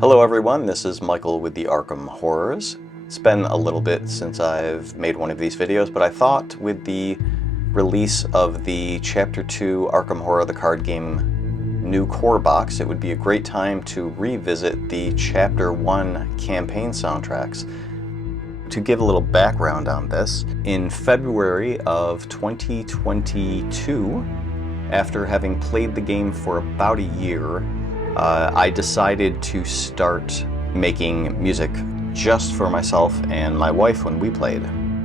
Hello everyone, this is Michael with the Arkham Horrors. It's been a little bit since I've made one of these videos, but I thought with the release of the Chapter 2 Arkham Horror the Card Game new core box, it would be a great time to revisit the Chapter 1 campaign soundtracks. To give a little background on this, in February of 2022, after having played the game for about a year, I decided to start making music just for myself and my wife when we played.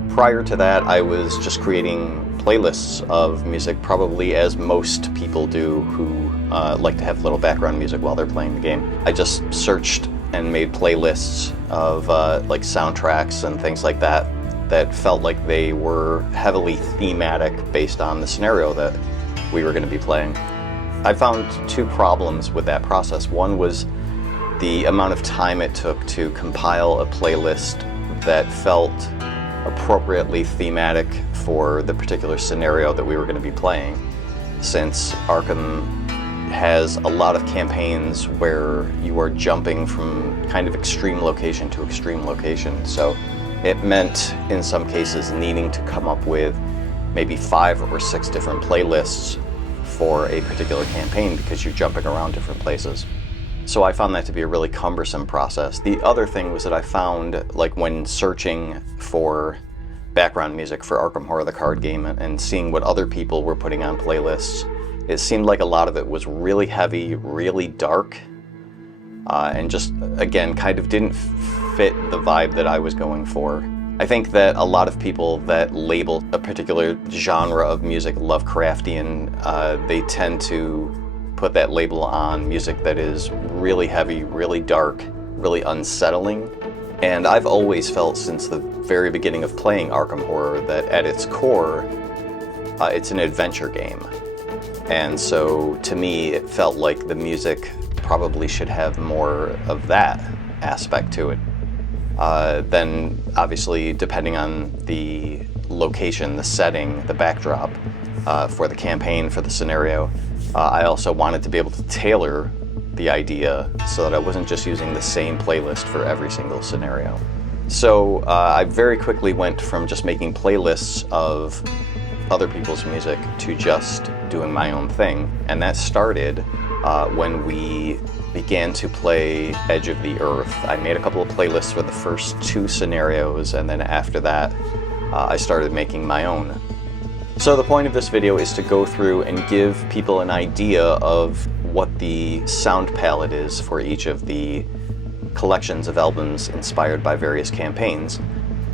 Prior to that, I was just creating playlists of music, probably as most people do who like to have little background music while they're playing the game. I just searched and made playlists of like soundtracks and things like that that felt like they were heavily thematic based on the scenario that we were going to be playing. I found two problems with that process. One was the amount of time it took to compile a playlist that felt appropriately thematic for the particular scenario that we were going to be playing, since Arkham has a lot of campaigns where you are jumping from kind of extreme location to extreme location. So it meant, in some cases, needing to come up with maybe 5 or 6 different playlists for a particular campaign because you're jumping around different places. So I found that to be a really cumbersome process. The other thing was that I found, like when searching for background music for Arkham Horror the Card Game and seeing what other people were putting on playlists, it seemed like a lot of it was really heavy, really dark, and just, again, kind of didn't fit the vibe that I was going for. I think that a lot of people that label a particular genre of music Lovecraftian, they tend to put that label on music that is really heavy, really dark, really unsettling. And I've always felt since the very beginning of playing Arkham Horror that at its core, it's an adventure game. And so to me, it felt like the music probably should have more of that aspect to it. Then obviously, depending on the location, the setting, the backdrop for the campaign, for the scenario, I also wanted to be able to tailor the idea so that I wasn't just using the same playlist for every single scenario. So I very quickly went from just making playlists of other people's music to just doing my own thing, and that started when we began to play Edge of the Earth. I made a couple of playlists for the first 2 scenarios, and then after that I started making my own. So the point of this video is to go through and give people an idea of what the sound palette is for each of the collections of albums inspired by various campaigns.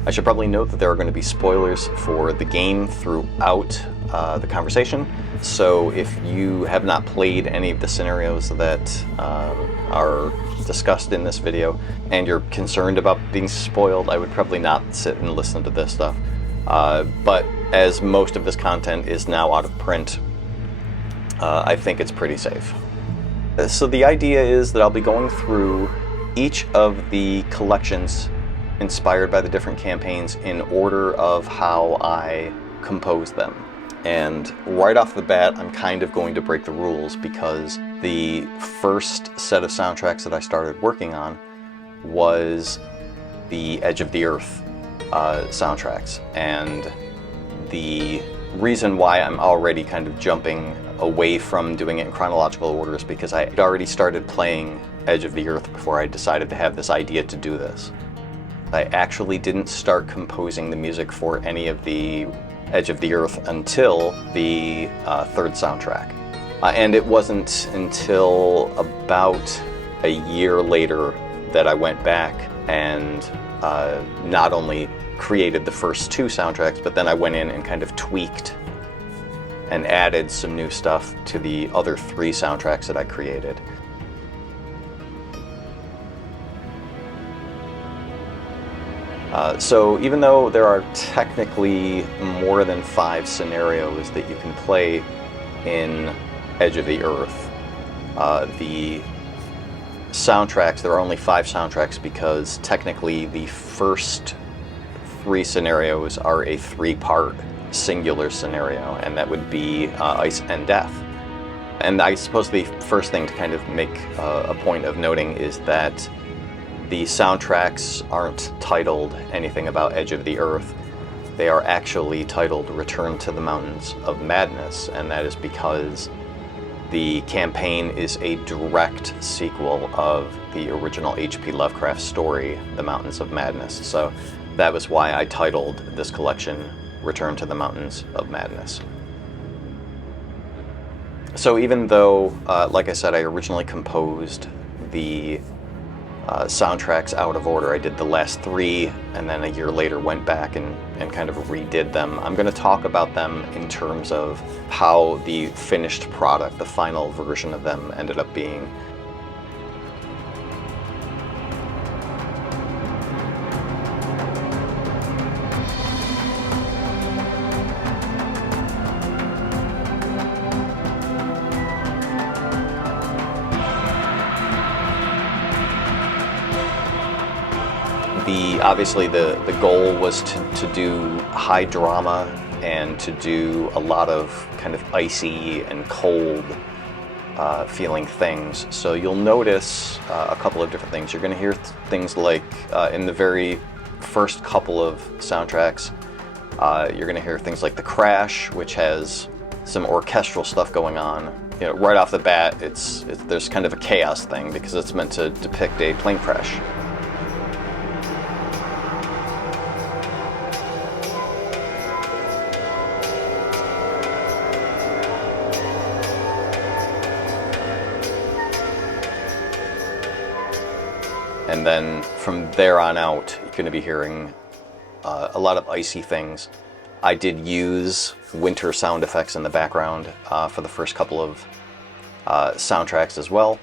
I should probably note that there are going to be spoilers for the game throughout the conversation, so if you have not played any of the scenarios that are discussed in this video and you're concerned about being spoiled, I would probably not sit and listen to this stuff. But as most of this content is now out of print, I think it's pretty safe. So the idea is that I'll be going through each of the collections inspired by the different campaigns in order of how I compose them. And right off the bat, I'm kind of going to break the rules because the first set of soundtracks that I started working on was the Edge of the Earth soundtracks. And the reason why I'm already kind of jumping away from doing it in chronological order is because I had already started playing Edge of the Earth before I decided to have this idea to do this. I actually didn't start composing the music for any of the Edge of the Earth until the 3rd soundtrack. And it wasn't until about a year later that I went back and not only created the first 2 soundtracks, but then I went in and kind of tweaked and added some new stuff to the other 3 soundtracks that I created. So even though there are technically more than 5 scenarios that you can play in Edge of the Earth, the soundtracks, there are only 5 soundtracks because technically the first 3 scenarios are a 3-part singular scenario, and that would be Ice and Death. And I suppose the first thing to kind of make a point of noting is that the soundtracks aren't titled anything about Edge of the Earth. They are actually titled Return to the Mountains of Madness, and that is because the campaign is a direct sequel of the original H.P. Lovecraft story, The Mountains of Madness. So that was why I titled this collection Return to the Mountains of Madness. So even though, like I said, I originally composed the soundtracks out of order, I did the last 3, and then a year later went back and kind of redid them. I'm going to talk about them in terms of how the finished product, the final version of them, ended up being. Obviously the goal was to do high drama and to do a lot of kind of icy and cold feeling things. So you'll notice a couple of different things. You're going to hear things like in the very first couple of soundtracks, you're going to hear things like the crash, which has some orchestral stuff going on. You know, right off the bat, there's kind of a chaos thing because it's meant to depict a plane crash. And then from there on out, you're going to be hearing a lot of icy things. I did use winter sound effects in the background for the first couple of soundtracks as well.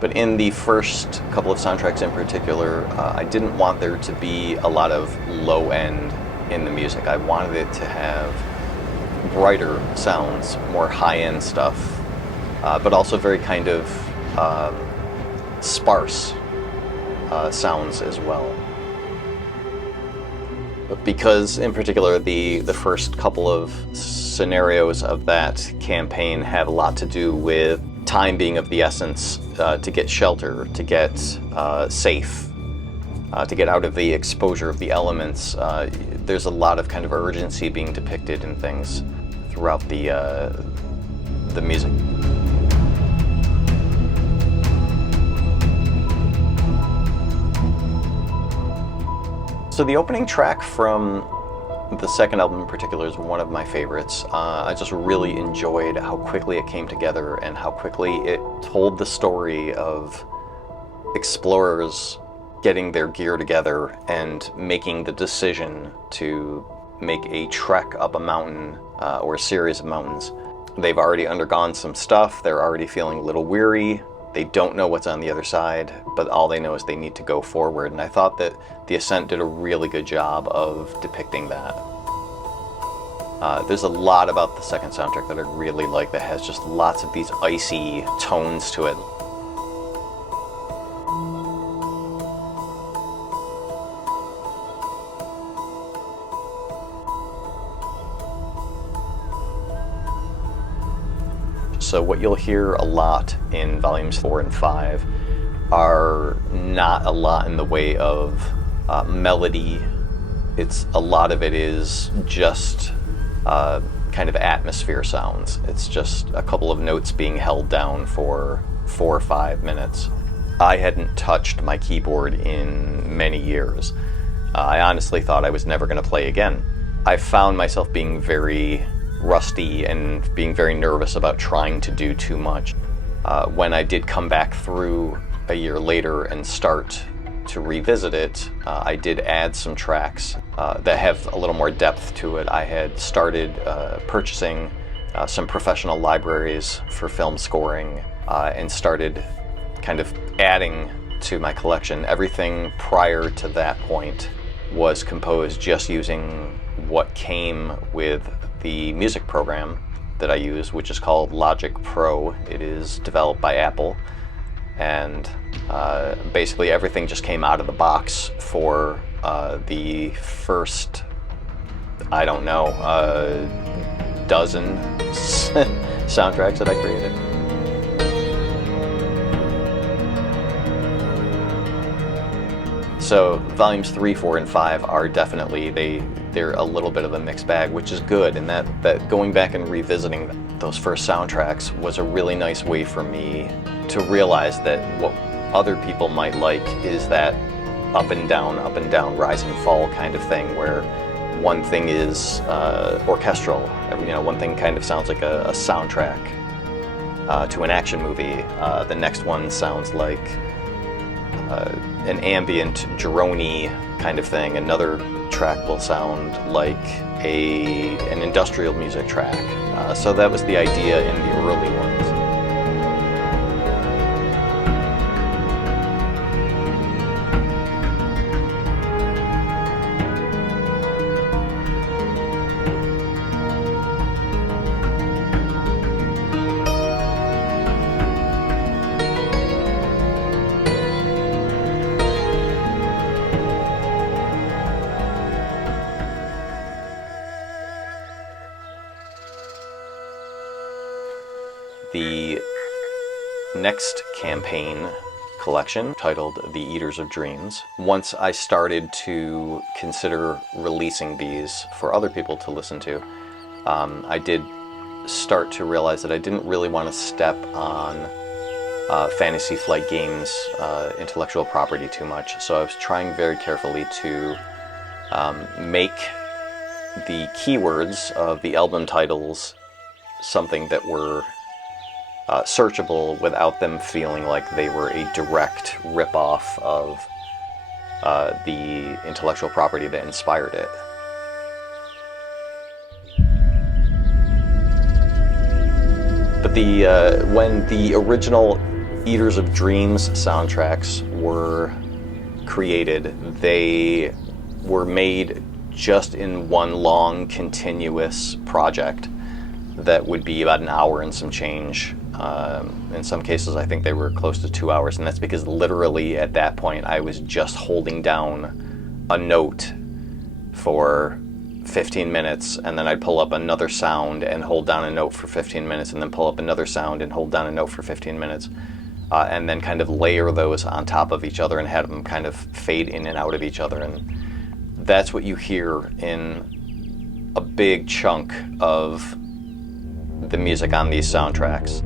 But in the first couple of soundtracks in particular, I didn't want there to be a lot of low end in the music. I wanted it to have brighter sounds, more high end stuff, but also very kind of sparse sounds as well. But because in particular the first couple of scenarios of that campaign have a lot to do with time being of the essence, to get shelter, to get safe, to get out of the exposure of the elements, there's a lot of kind of urgency being depicted in things throughout the music. So the opening track from the second album in particular is one of my favorites. I just really enjoyed how quickly it came together and how quickly it told the story of explorers getting their gear together and making the decision to make a trek up a mountain or a series of mountains. They've already undergone some stuff, they're already feeling a little weary. They don't know what's on the other side, but all they know is they need to go forward. And I thought that The Ascent did a really good job of depicting that. There's a lot about the second soundtrack that I really like that has just lots of these icy tones to it. So what you'll hear a lot in volumes 4 and 5 are not a lot in the way of melody. A lot of it is just kind of atmosphere sounds. It's just a couple of notes being held down for 4 or 5 minutes. I hadn't touched my keyboard in many years. I honestly thought I was never going to play again. I found myself being very rusty and being very nervous about trying to do too much. When I did come back through a year later and start to revisit it, I did add some tracks that have a little more depth to it. I had started purchasing some professional libraries for film scoring and started kind of adding to my collection. Everything prior to that point was composed just using what came with the music program that I use, which is called Logic Pro. It is developed by Apple, and basically everything just came out of the box for the first, I don't know, dozen soundtracks that I created. So volumes 3, 4, and 5 are definitely, they're a little bit of a mixed bag, which is good, and that going back and revisiting those first soundtracks was a really nice way for me to realize that what other people might like is that up and down, rise and fall kind of thing, where one thing is orchestral, one thing kind of sounds like a soundtrack to an action movie, the next one sounds like an ambient, drone-y kind of thing. Another track will sound like an industrial music track. So that was the idea in the early ones. The next campaign collection, titled The Eaters of Dreams, once I started to consider releasing these for other people to listen to, I did start to realize that I didn't really want to step on Fantasy Flight Games' intellectual property too much, so I was trying very carefully to make the keywords of the album titles something that were searchable without them feeling like they were a direct rip-off of the intellectual property that inspired it. But when the original Eaters of Dreams soundtracks were created, they were made just in one long, continuous project that would be about an hour and some change. In some cases, I think they were close to 2 hours, and that's because literally at that point I was just holding down a note for 15 minutes, and then I'd pull up another sound and hold down a note for 15 minutes, and then pull up another sound and hold down a note for 15 minutes, and then kind of layer those on top of each other and have them kind of fade in and out of each other. And that's what you hear in a big chunk of the music on these soundtracks.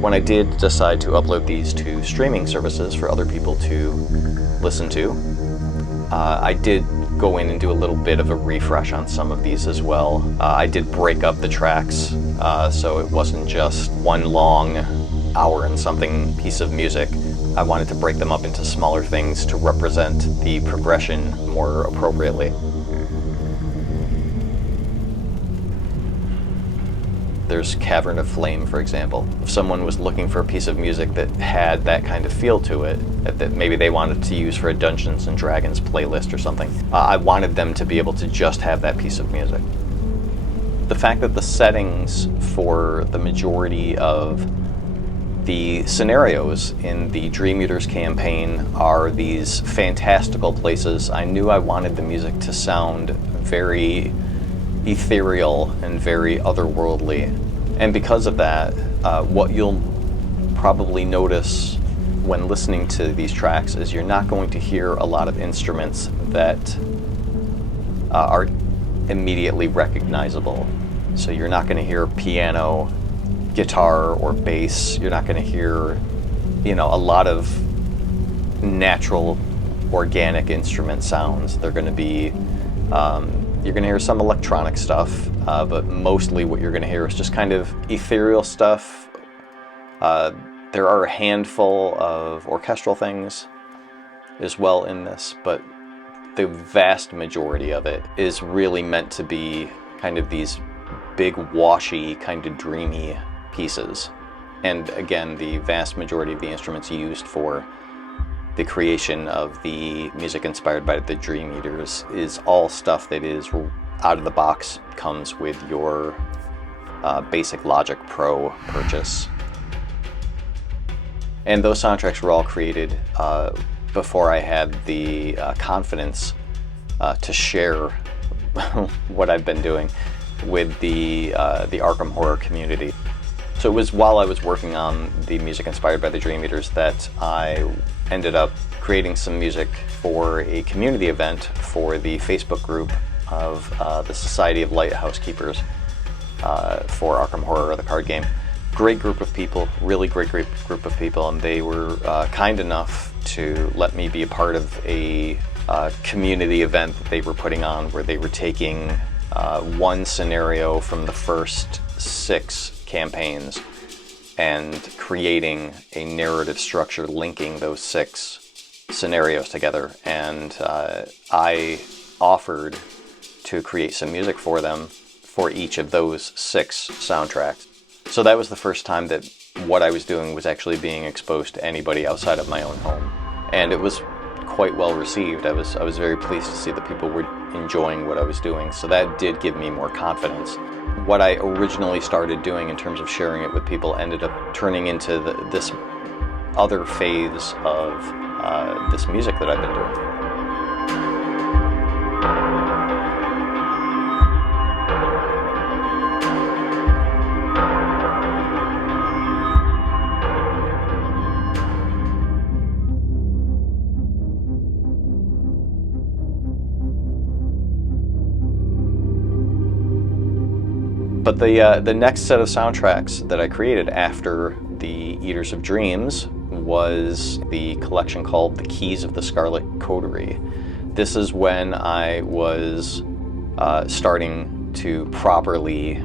When I did decide to upload these to streaming services for other people to listen to, I did go in and do a little bit of a refresh on some of these as well. I did break up the tracks, so it wasn't just one long hour and something piece of music. I wanted to break them up into smaller things to represent the progression more appropriately. There's Cavern of Flame, for example. If someone was looking for a piece of music that had that kind of feel to it, that maybe they wanted to use for a Dungeons and Dragons playlist or something, I wanted them to be able to just have that piece of music. The fact that the settings for the majority of the scenarios in the Dream Eaters campaign are these fantastical places, I knew I wanted the music to sound very ethereal and very otherworldly. And because of that, what you'll probably notice when listening to these tracks is you're not going to hear a lot of instruments that are immediately recognizable. So you're not going to hear piano, guitar, or bass. You're not going to hear, a lot of natural, organic instrument sounds. They're going to be you're going to hear some electronic stuff, but mostly what you're going to hear is just kind of ethereal stuff. There are a handful of orchestral things as well in this, but the vast majority of it is really meant to be kind of these big, washy, kind of dreamy pieces. And again, the vast majority of the instruments used for the creation of the music inspired by the Dream Eaters is all stuff that is out of the box, comes with your basic Logic Pro purchase. And those soundtracks were all created before I had the confidence to share what I've been doing. with the Arkham horror community. So it was while I was working on the music inspired by the Dream Eaters that I ended up creating some music for a community event for the Facebook group of the Society of Lighthouse Keepers for Arkham Horror, the card game. Great group of people, really great group of people, and they were kind enough to let me be a part of a community event that they were putting on, where they were taking one scenario from the first 6 campaigns and creating a narrative structure linking those 6 scenarios together. And I offered to create some music for them for each of those 6 soundtracks. So that was the first time that what I was doing was actually being exposed to anybody outside of my own home. And it was quite well received. I was very pleased to see that people were enjoying what I was doing, so that did give me more confidence. What I originally started doing in terms of sharing it with people ended up turning into this other phase of this music that I've been doing. But the next set of soundtracks that I created after the Eaters of Dreams was the collection called The Keys of the Scarlet Coterie. This is when I was starting to properly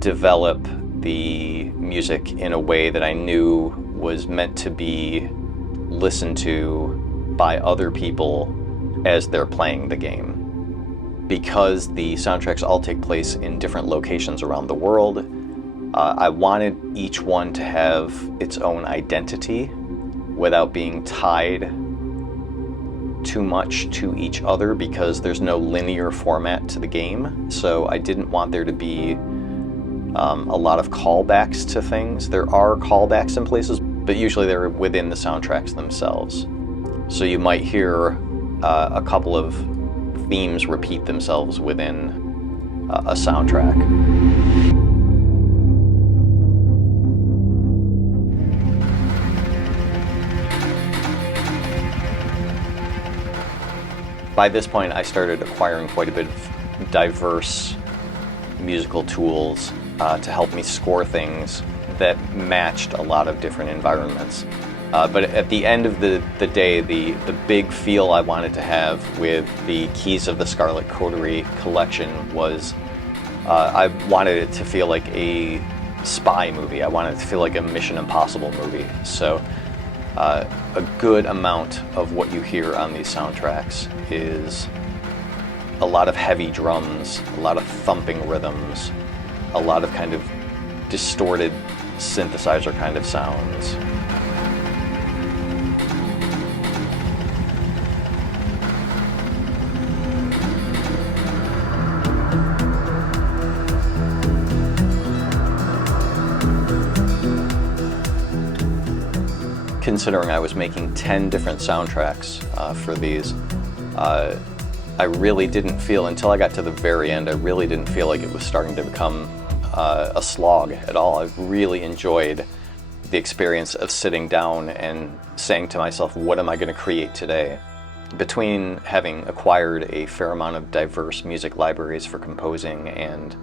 develop the music in a way that I knew was meant to be listened to by other people as they're playing the game. Because the soundtracks all take place in different locations around the world, I wanted each one to have its own identity without being tied too much to each other, because there's no linear format to the game. So I didn't want there to be a lot of callbacks to things. There are callbacks in places, but usually they're within the soundtracks themselves. So you might hear a couple of themes repeat themselves within a soundtrack. By this point, I started acquiring quite a bit of diverse musical tools to help me score things that matched a lot of different environments. But at the end of the day, the big feel I wanted to have with the Keys of the Scarlet Coterie collection was I wanted it to feel like a spy movie. I wanted it to feel like a Mission Impossible movie. So a good amount of what you hear on these soundtracks is a lot of heavy drums, a lot of thumping rhythms, a lot of kind of distorted synthesizer kind of sounds. Considering I was making 10 different soundtracks for these, I really didn't feel, until I got to the very end, I really didn't feel like it was starting to become a slog at all. I really enjoyed the experience of sitting down and saying to myself, what am I going to create today? Between having acquired a fair amount of diverse music libraries for composing and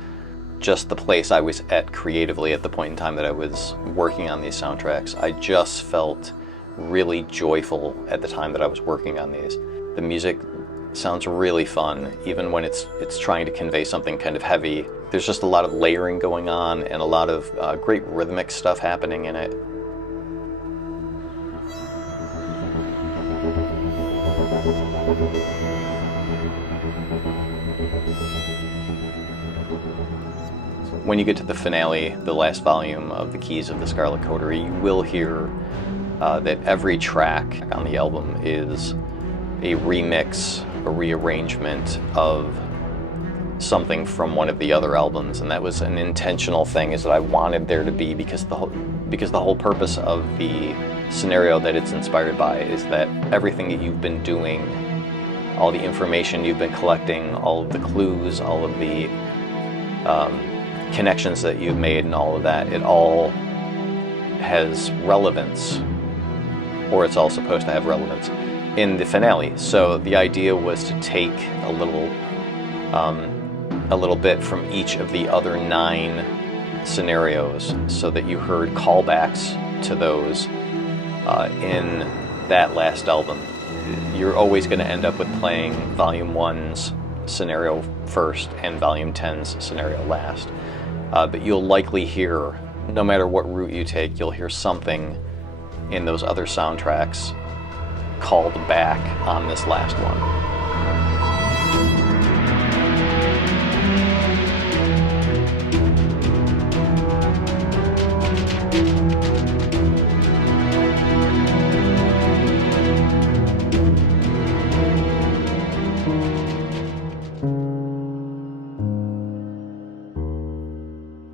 just the place I was at creatively at the point in time that I was working on these soundtracks, I just felt really joyful at the time that I was working on these. The music sounds really fun, even when it's trying to convey something kind of heavy. There's just a lot of layering going on and a lot of great rhythmic stuff happening in it. When you get to the finale, the last volume of The Keys of the Scarlet Coterie, you will hear that every track on the album is a remix, a rearrangement of something from one of the other albums, and that was an intentional thing, is that I wanted there to be, because the whole purpose of the scenario that it's inspired by is that everything that you've been doing, all the information you've been collecting, all of the clues, all of the connections that you've made and all of that, it all has relevance, or it's all supposed to have relevance in the finale. So the idea was to take a little bit from each of the other 9 scenarios, so that you heard callbacks to those in that last album. You're always going to end up with playing Volume 1's scenario first and Volume 10's scenario last. But you'll likely hear, no matter what route you take, you'll hear something in those other soundtracks called back on this last one.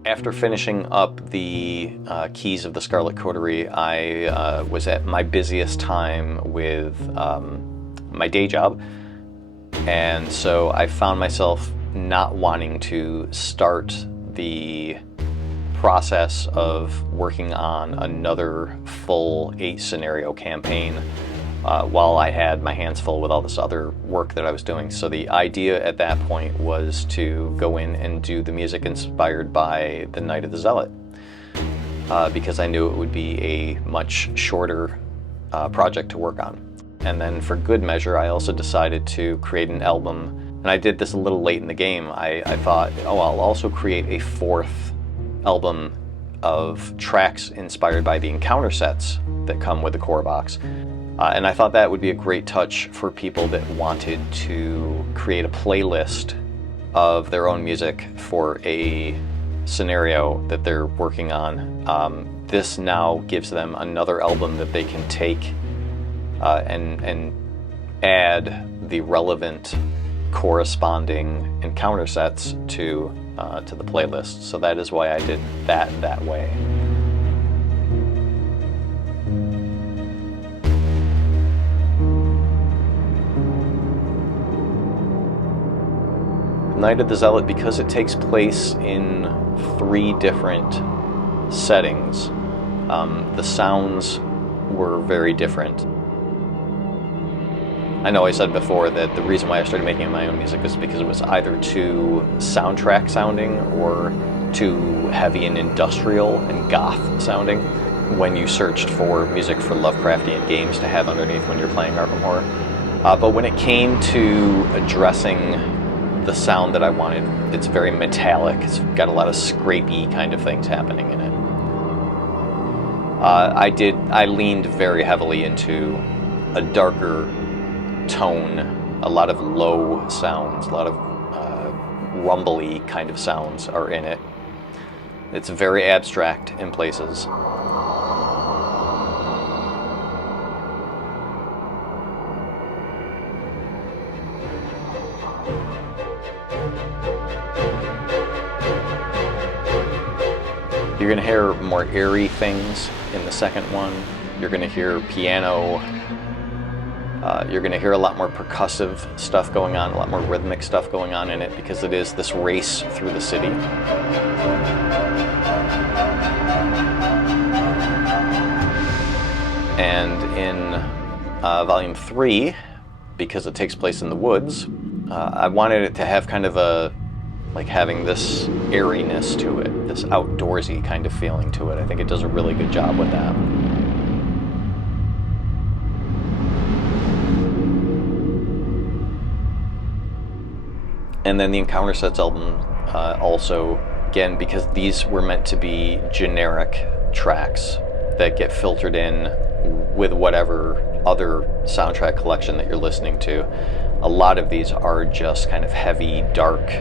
After finishing up the Keys of the Scarlet Coterie, I was at my busiest time with my day job, and so I found myself not wanting to start the process of working on another full 8-scenario campaign while I had my hands full with all this other work that I was doing. So the idea at that point was to go in and do the music inspired by The Night of the Zealot, because I knew it would be a much shorter project to work on. And then for good measure, I also decided to create an album, and I did this a little late in the game. I thought, oh, I'll also create a 4th album of tracks inspired by the encounter sets that come with the core box. And I thought that would be a great touch for people that wanted to create a playlist of their own music for a scenario that they're working on. This now gives them another album that they can take and add the relevant corresponding encounter sets to the playlist. So that is why I did that way. Night of the Zealot, because it takes place in 3 different settings, the sounds were very different. I know I said before that the reason why I started making my own music is because it was either too soundtrack sounding or too heavy and industrial and goth sounding when you searched for music for Lovecraftian games to have underneath when you're playing Arkham Horror. But when it came to addressing the sound that I wanted, it's very metallic. It's got a lot of scrapey kind of things happening in it. I leaned very heavily into a darker tone, a lot of low sounds, a lot of rumbly kind of sounds are in it. It's very abstract in places. You're going to hear more airy things in the second one. You're going to hear piano. You're going to hear a lot more percussive stuff going on, a lot more rhythmic stuff going on in it, because it is this race through the city. And in Volume 3, because it takes place in the woods, I wanted it to have kind of a, like having this airiness to it, this outdoorsy kind of feeling to it. I think it does a really good job with that. And then the Encounter Sets album also, again, because these were meant to be generic tracks that get filtered in with whatever other soundtrack collection that you're listening to. A lot of these are just kind of heavy, dark,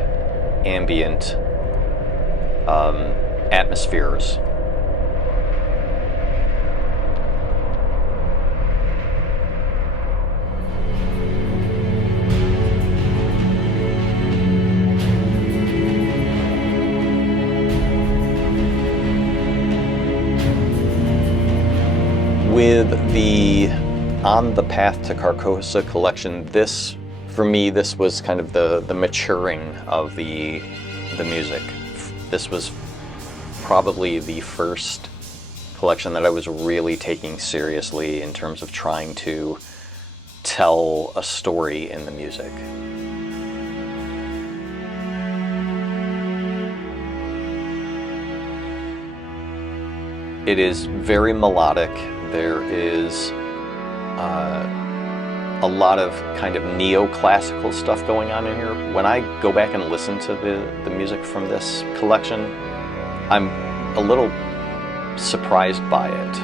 ambient atmospheres. With the On the Path to Carcosa collection, this, for me, this was kind of the maturing of the music. this was probably the first collection that I was really taking seriously in terms of trying to tell a story in the music. It is very melodic. There is a lot of kind of neoclassical stuff going on in here. When I go back and listen to the music from this collection, I'm a little surprised by it.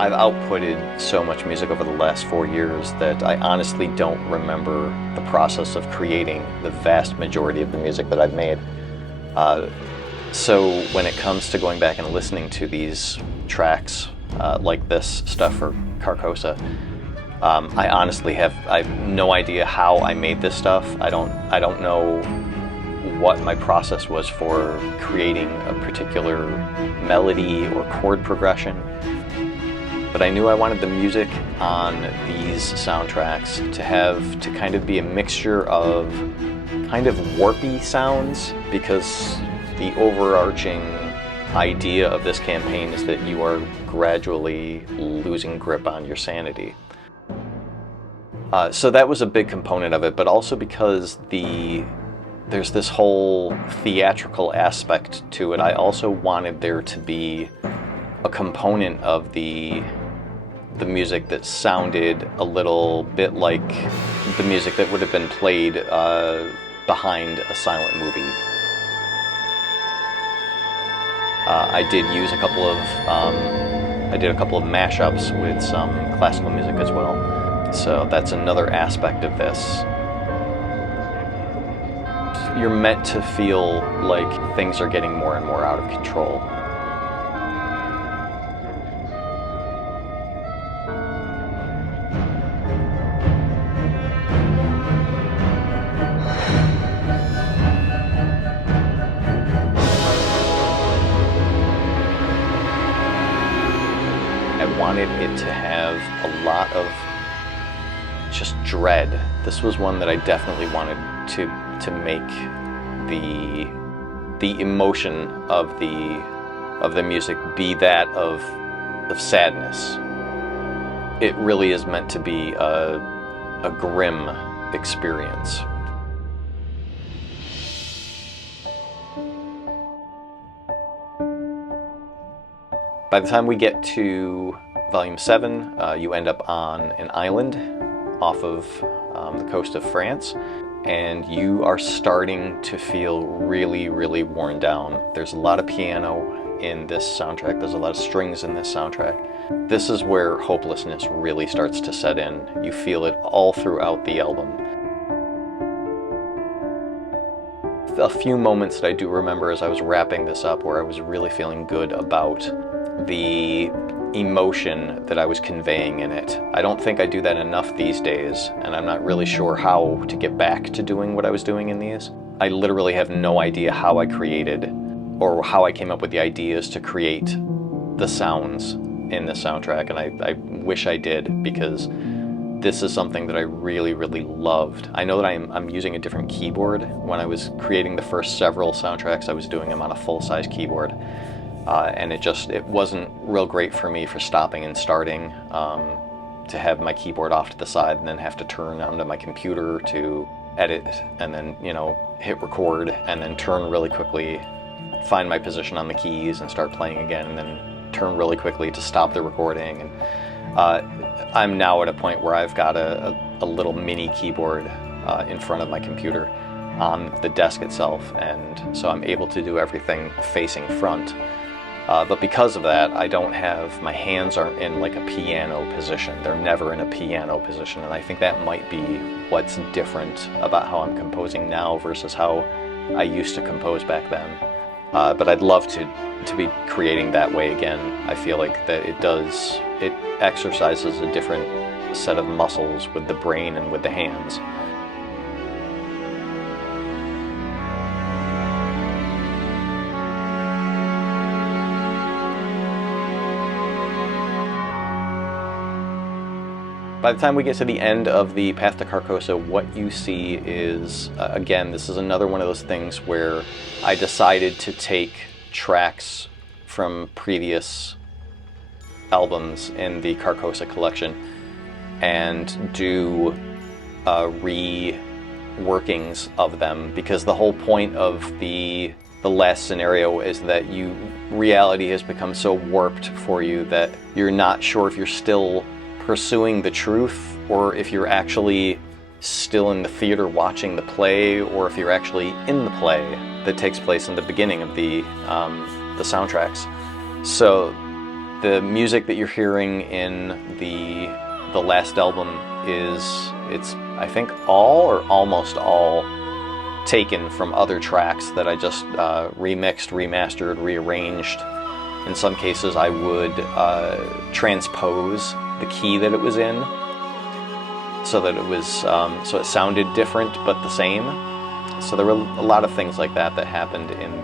I've outputted so much music over the last 4 years that I honestly don't remember the process of creating the vast majority of the music that I've made. So when it comes to going back and listening to these tracks, like this stuff for Carcosa, I honestly have no idea how I made this stuff. I don't know what my process was for creating a particular melody or chord progression. But I knew I wanted the music on these soundtracks to kind of be a mixture of kind of warpy sounds, because the overarching idea of this campaign is that you are gradually losing grip on your sanity. So that was a big component of it, but also because there's this whole theatrical aspect to it. I also wanted there to be a component of the music that sounded a little bit like the music that would have been played behind a silent movie. I did use a couple of mashups with some classical music as well. So that's another aspect of this. You're meant to feel like things are getting more and more out of control. I wanted it to have a lot of just dread. This was one that I definitely wanted to make the emotion of the music be that of sadness. It really is meant to be a grim experience. By the time we get to Volume 7, you end up on an island off of the coast of France, and you are starting to feel really, really worn down. There's a lot of piano in this soundtrack. There's a lot of strings in this soundtrack. This is where hopelessness really starts to set in. You feel it all throughout the album. A few moments that I do remember as I was wrapping this up where I was really feeling good about the emotion that I was conveying in it. I don't think I do that enough these days, and I'm not really sure how to get back to doing what I was doing in these. I literally have no idea how I created or how I came up with the ideas to create the sounds in the soundtrack, and I wish I did, because this is something that I really, really loved. I know that I'm using a different keyboard. When I was creating the first several soundtracks, I was doing them on a full-size keyboard. And it wasn't real great for me for stopping and starting, to have my keyboard off to the side and then have to turn onto my computer to edit and then, hit record and then turn really quickly, find my position on the keys and start playing again, and then turn really quickly to stop the recording. And I'm now at a point where I've got a little mini keyboard in front of my computer on the desk itself, and so I'm able to do everything facing front. But because of that, my hands aren't in like a piano position. They're never in a piano position, and I think that might be what's different about how I'm composing now versus how I used to compose back then. But I'd love to be creating that way again. I feel like that it exercises a different set of muscles with the brain and with the hands. By the time we get to the end of the Path to Carcosa, what you see is, again, this is another one of those things where I decided to take tracks from previous albums in the Carcosa collection and do reworkings of them, because the whole point of the last scenario is that reality has become so warped for you that you're not sure if you're still pursuing the truth, or if you're actually still in the theater watching the play, or if you're actually in the play that takes place in the beginning of the soundtracks. So the music that you're hearing in the last album it's I think all or almost all taken from other tracks that I just remixed, remastered, rearranged. In some cases I would transpose the key that it was in, so that it was so it sounded different but the same. So there were a lot of things like that happened in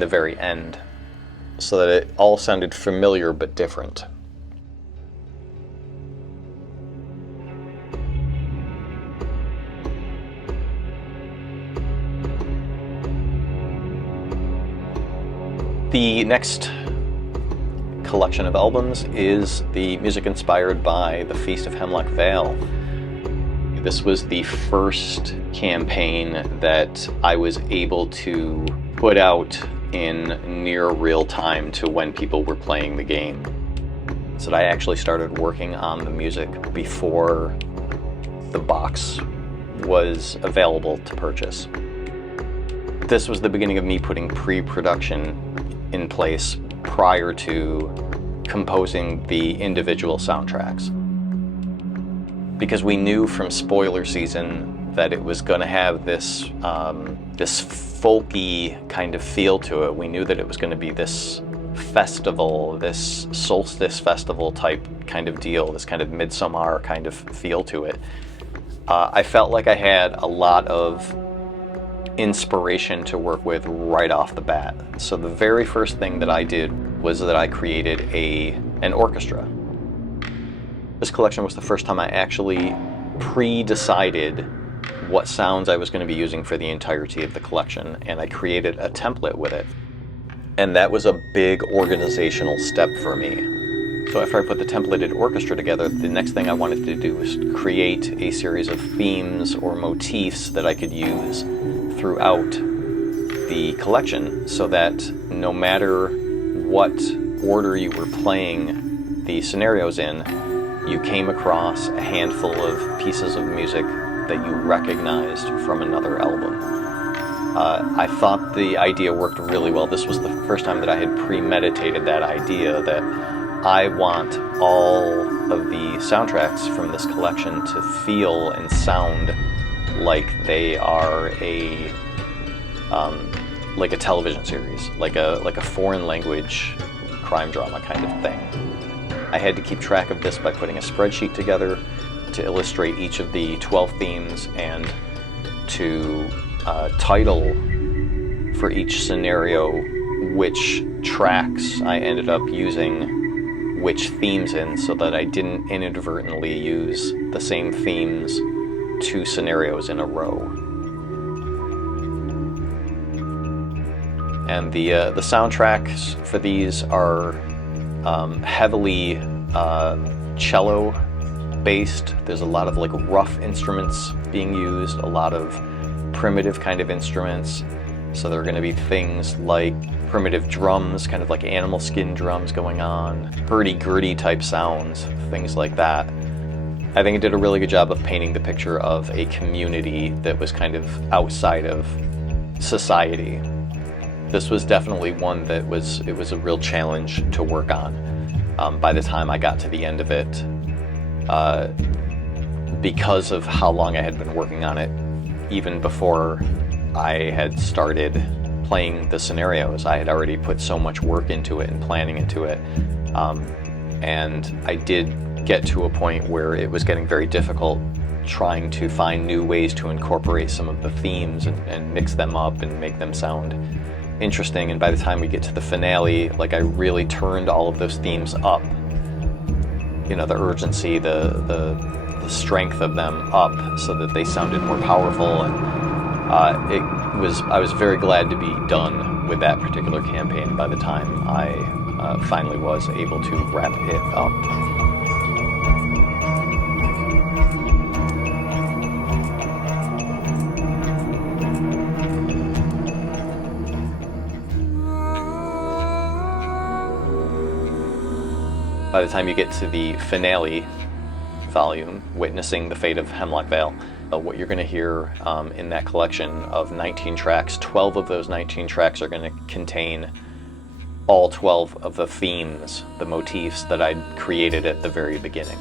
the very end, so that it all sounded familiar but different. The next collection of albums is the music inspired by the Feast of Hemlock Vale. This was the first campaign that I was able to put out in near real time to when people were playing the game. So I actually started working on the music before the box was available to purchase. This was the beginning of me putting pre-production in place prior to composing the individual soundtracks. Because we knew from spoiler season that it was going to have this this folky kind of feel to it. We knew that it was going to be this festival, this solstice festival type kind of deal, this kind of midsummer kind of feel to it. I felt like I had a lot of inspiration to work with right off the bat. So the very first thing that I did was that I created an orchestra. This collection was the first time I actually pre-decided what sounds I was going to be using for the entirety of the collection, and I created a template with it. And that was a big organizational step for me. So after I put the templated orchestra together, the next thing I wanted to do was create a series of themes or motifs that I could use throughout the collection, so that no matter what order you were playing the scenarios in, you came across a handful of pieces of music that you recognized from another album. I thought the idea worked really well. This was the first time that I had premeditated that idea, that I want all of the soundtracks from this collection to feel and sound like they are like a television series, like a foreign language crime drama kind of thing. I had to keep track of this by putting a spreadsheet together to illustrate each of the 12 themes, and to title for each scenario which tracks I ended up using which themes in, so that I didn't inadvertently use the same themes 2 scenarios in a row. And the soundtracks for these are heavily cello based. There's a lot of like rough instruments being used, a lot of primitive kind of instruments. So there are going to be things like primitive drums, kind of like animal skin drums going on, hurdy-gurdy type sounds, things like that. I think it did a really good job of painting the picture of a community that was kind of outside of society. This was definitely one that was a real challenge to work on. By the time I got to the end of it, because of how long I had been working on it, even before I had started playing the scenarios, I had already put so much work into it and planning into it. And I did get to a point where it was getting very difficult trying to find new ways to incorporate some of the themes and mix them up and make them sound interesting. And by the time we get to the finale, like, I really turned all of those themes up the urgency, the strength of them up so that they sounded more powerful, and I was very glad to be done with that particular campaign by the time I finally was able to wrap it up. By the time you get to the finale volume, Witnessing the Fate of Hemlock Vale, what you're going to hear in that collection of 19 tracks, 12 of those 19 tracks are going to contain all 12 of the themes, the motifs that I'd created at the very beginning.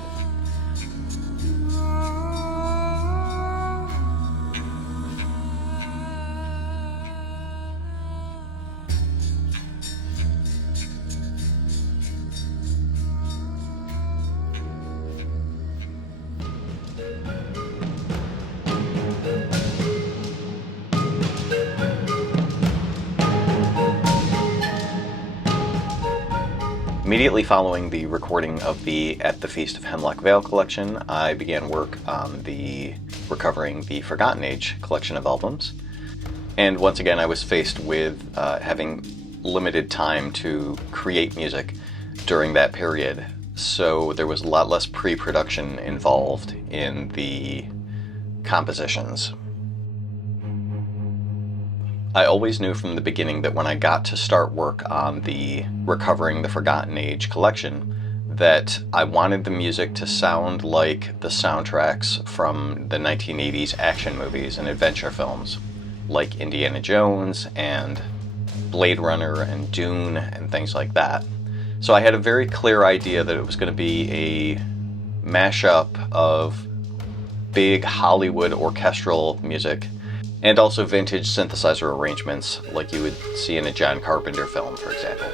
Immediately following the recording of the At the Feast of Hemlock Vale collection, I began work on recovering the Forgotten Age collection of albums. And once again, I was faced with having limited time to create music during that period. So there was a lot less pre-production involved in the compositions. I always knew from the beginning that when I got to start work on the Recovering the Forgotten Age collection, that I wanted the music to sound like the soundtracks from the 1980s action movies and adventure films, like Indiana Jones and Blade Runner and Dune and things like that. So I had a very clear idea that it was going to be a mashup of big Hollywood orchestral music and also vintage synthesizer arrangements like you would see in a John Carpenter film, for example.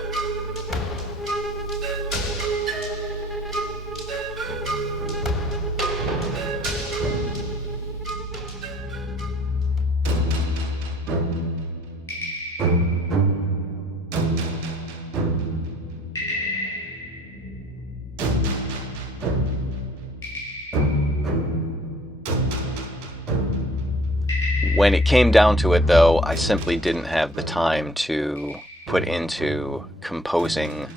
When it came down to it, though, I simply didn't have the time to put into composing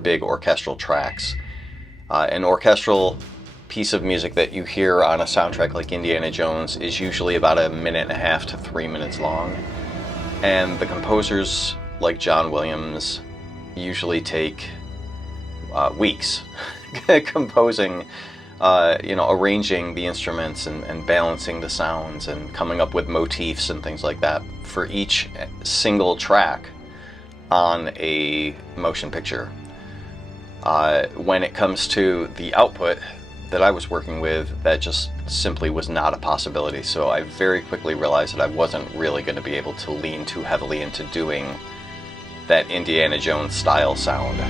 big orchestral tracks. An orchestral piece of music that you hear on a soundtrack like Indiana Jones is usually about 1.5 to 3 minutes long. And the composers, like John Williams, usually take weeks composing, arranging the instruments and balancing the sounds and coming up with motifs and things like that for each single track on a motion picture. When it comes to the output that I was working with, that just simply was not a possibility. So I very quickly realized that I wasn't really going to be able to lean too heavily into doing that Indiana Jones style sound.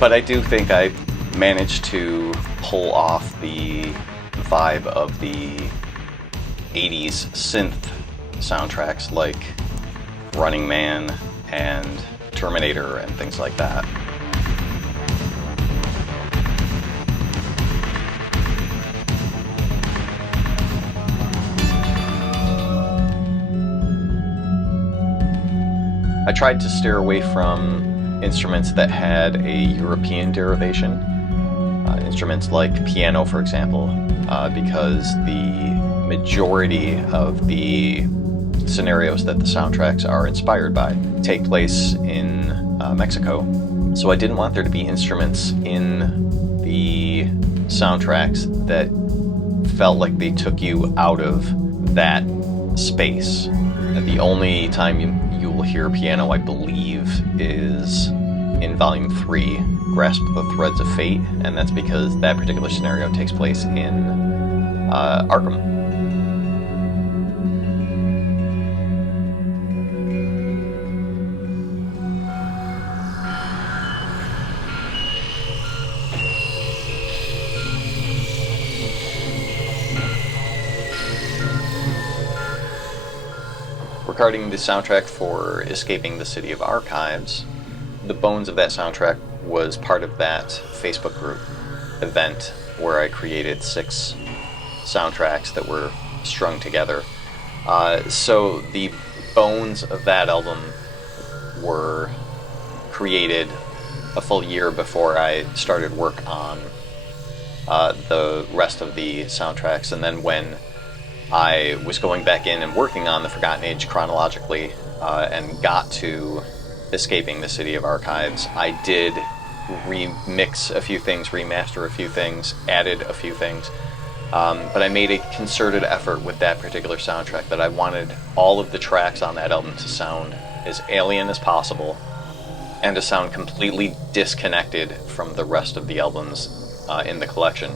But I do think I managed to pull off the vibe of the 80s synth soundtracks like Running Man and Terminator and things like that. I tried to steer away from instruments that had a European derivation, instruments like piano, for example, because the majority of the scenarios that the soundtracks are inspired by take place in Mexico. So I didn't want there to be instruments in the soundtracks that felt like they took you out of that space. The only time you will hear piano, I believe, is in Volume 3, Grasp the Threads of Fate, and that's because that particular scenario takes place in Arkham. regarding the soundtrack for Escaping the City of Archives, the bones of that soundtrack was part of that Facebook group event where I created 6 soundtracks that were strung together. So the bones of that album were created a full year before I started work on the rest of the soundtracks, and then when I was going back in and working on the Forgotten Age chronologically and got to Escaping the City of Archives, I did remix a few things, remaster a few things, added a few things, but I made a concerted effort with that particular soundtrack that I wanted all of the tracks on that album to sound as alien as possible and to sound completely disconnected from the rest of the albums in the collection.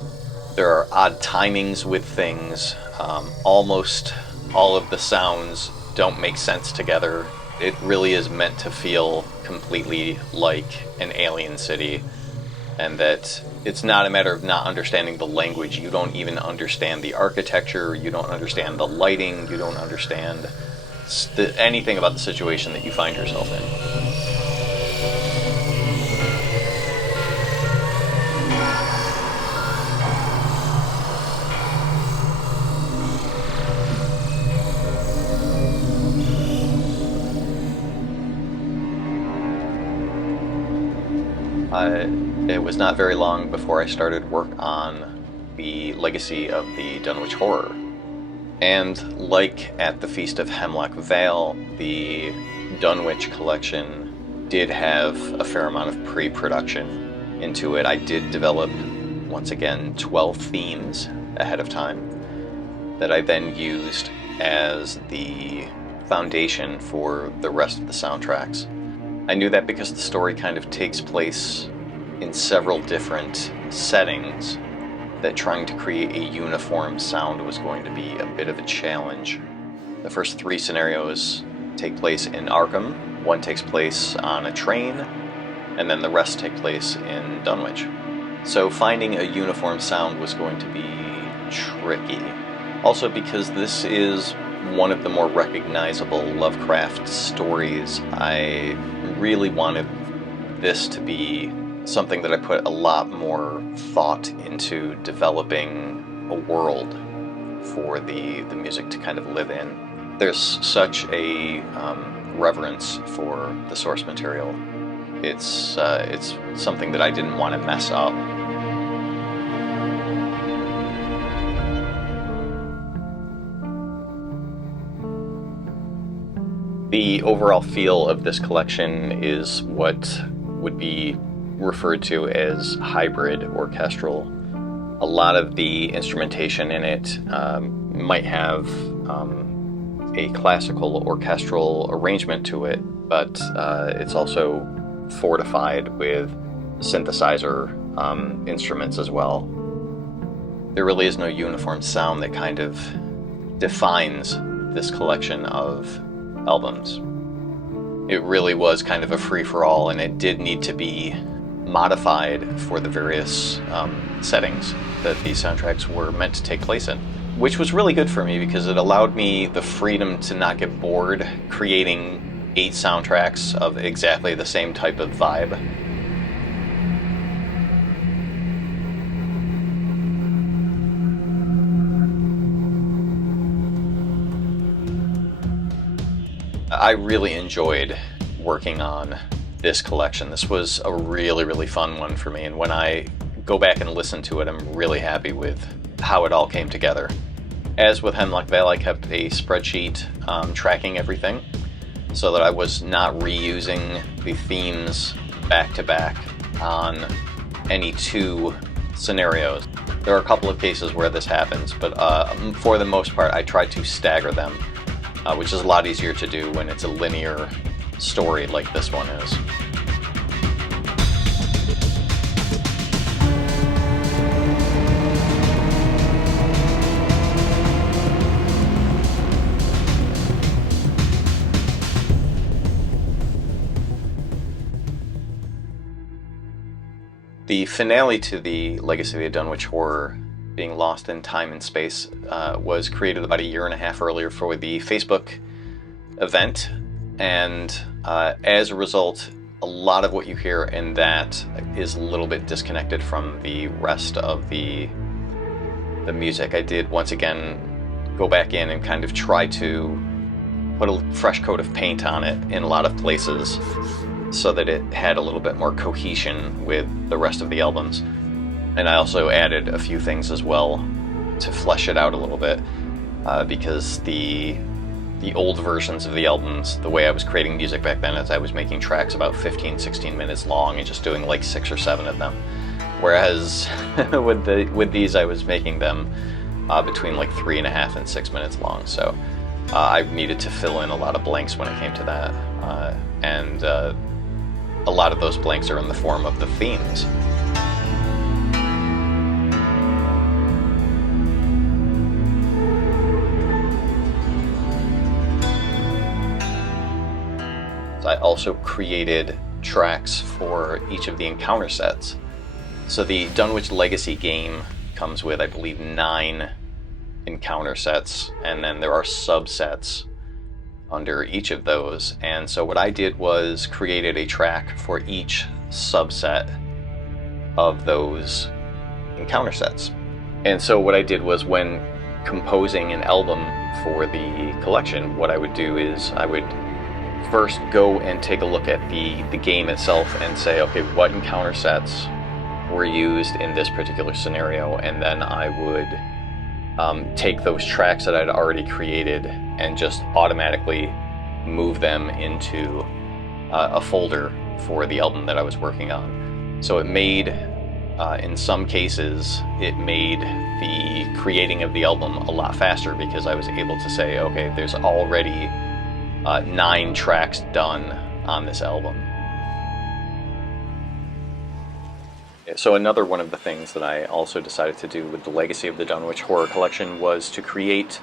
There are odd timings with things. Almost all of the sounds don't make sense together. It really is meant to feel completely like an alien city, and that it's not a matter of not understanding the language. You don't even understand the architecture, you don't understand the lighting, you don't understand anything about the situation that you find yourself in. It was not very long before I started work on the legacy of the Dunwich Horror. And like at the Feast of Hemlock Vale, the Dunwich collection did have a fair amount of pre-production into it. I did develop, once again, 12 themes ahead of time that I then used as the foundation for the rest of the soundtracks. I knew that because the story kind of takes place in several different settings, that trying to create a uniform sound was going to be a bit of a challenge. The first 3 scenarios take place in Arkham, 1 takes place on a train, and then the rest take place in Dunwich. So finding a uniform sound was going to be tricky. Also because this is one of the more recognizable Lovecraft stories, I really wanted this to be something that I put a lot more thought into developing a world for the music to kind of live in. There's such a reverence for the source material. It's something that I didn't want to mess up. The overall feel of this collection is what would be referred to as hybrid orchestral. A lot of the instrumentation in it might have a classical orchestral arrangement to it, but it's also fortified with synthesizer instruments as well. There really is no uniform sound that kind of defines this collection of albums. It really was kind of a free-for-all, and it did need to be modified for the various settings that these soundtracks were meant to take place in, which was really good for me because it allowed me the freedom to not get bored creating 8 soundtracks of exactly the same type of vibe. I really enjoyed working on this collection. This was a really, really fun one for me, and when I go back and listen to it, I'm really happy with how it all came together. As with Hemlock Vale, I kept a spreadsheet tracking everything so that I was not reusing the themes back to back on any 2 scenarios. There are a couple of cases where this happens, but for the most part, I try to stagger them, which is a lot easier to do when it's a linear story like this one is. The finale to the Legacy of the Dunwich Horror, being lost in time and space, was created about a year and a half earlier for the Facebook event, and as a result, a lot of what you hear in that is a little bit disconnected from the rest of the music. I did once again go back in and kind of try to put a fresh coat of paint on it in a lot of places so that it had a little bit more cohesion with the rest of the albums. And I also added a few things as well to flesh it out a little bit, because the old versions of the albums, the way I was creating music back then is I was making tracks about 15-16 minutes long and just doing like 6 or 7 of them. Whereas with these I was making them between like 3.5 and 6 minutes long. So I needed to fill in a lot of blanks when it came to that. And a lot of those blanks are in the form of the themes. I also created tracks for each of the encounter sets. So the Dunwich Legacy game comes with, I believe, 9 encounter sets, and then there are subsets under each of those. And so what I did was created a track for each subset of those encounter sets. And so what I did was, when composing an album for the collection, what I would do is I would first go and take a look at the game itself and say, okay, what encounter sets were used in this particular scenario, and then I would take those tracks that I'd already created and just automatically move them into a folder for the album that I was working on. So it made, in some cases, it made the creating of the album a lot faster, because I was able to say, okay, there's already 9 tracks done on this album. So another one of the things that I also decided to do with the Legacy of the Dunwich Horror Collection was to create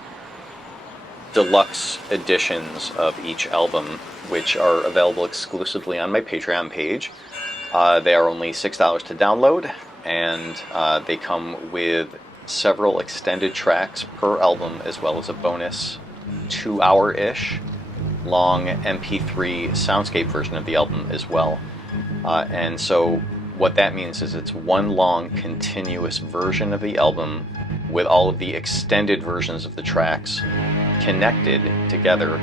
deluxe editions of each album, which are available exclusively on my Patreon page. They are only $6 to download, and they come with several extended tracks per album, as well as a bonus 2-hour-ish long MP3 soundscape version of the album as well. And so what that means is it's one long continuous version of the album with all of the extended versions of the tracks connected together,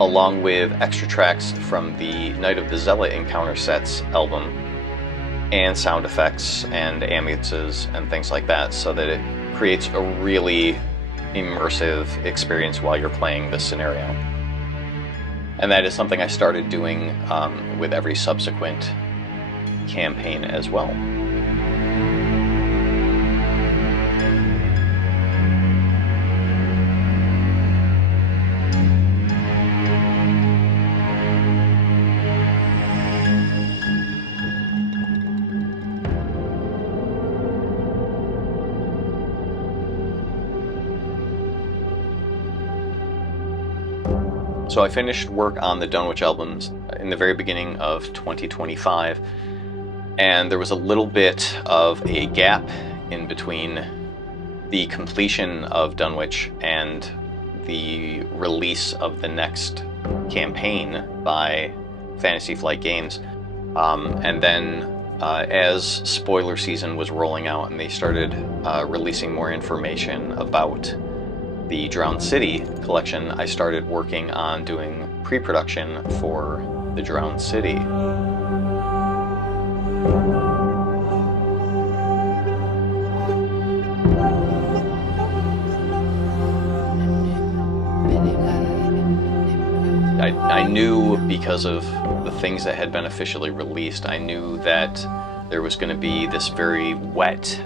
along with extra tracks from the Night of the Zealot Encounter Sets album, and sound effects and ambiances and things like that, so that it creates a really immersive experience while you're playing this scenario. And that is something I started doing with every subsequent campaign as well. So I finished work on the Dunwich albums in the very beginning of 2025, and there was a little bit of a gap in between the completion of Dunwich and the release of the next campaign by Fantasy Flight Games. And then as spoiler season was rolling out and they started releasing more information about the Drowned City collection, I started working on doing pre-production for the Drowned City. I knew, because of the things that had been officially released, I knew that there was going to be this very wet,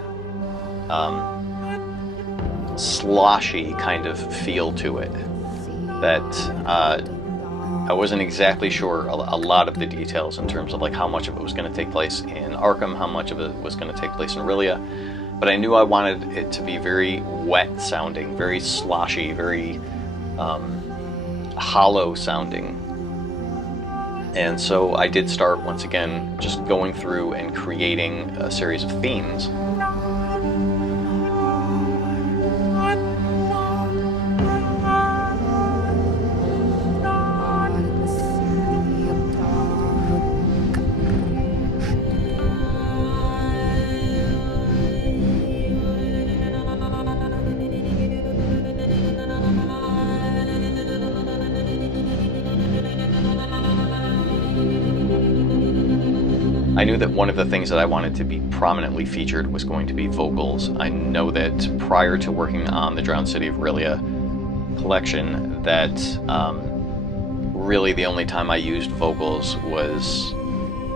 sloshy kind of feel to it, that I wasn't exactly sure a lot of the details in terms of like how much of it was going to take place in Arkham, how much of it was going to take place in Aurelia, but I knew I wanted it to be very wet sounding, very sloshy, very hollow sounding. And so I did start once again just going through and creating a series of themes. I knew that one of the things that I wanted to be prominently featured was going to be vocals. I know that prior to working on the Drowned City of Rillia collection, that really the only time I used vocals was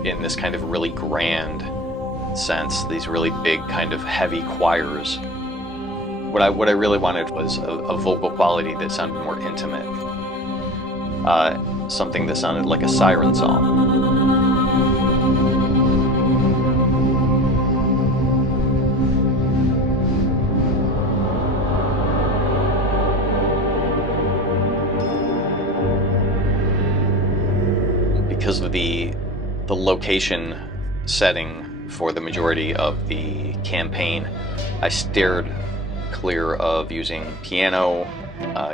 in this kind of really grand sense, these really big kind of heavy choirs. What I really wanted was a vocal quality that sounded more intimate, something that sounded like a siren song. Because of the location setting for the majority of the campaign, I steered clear of using piano,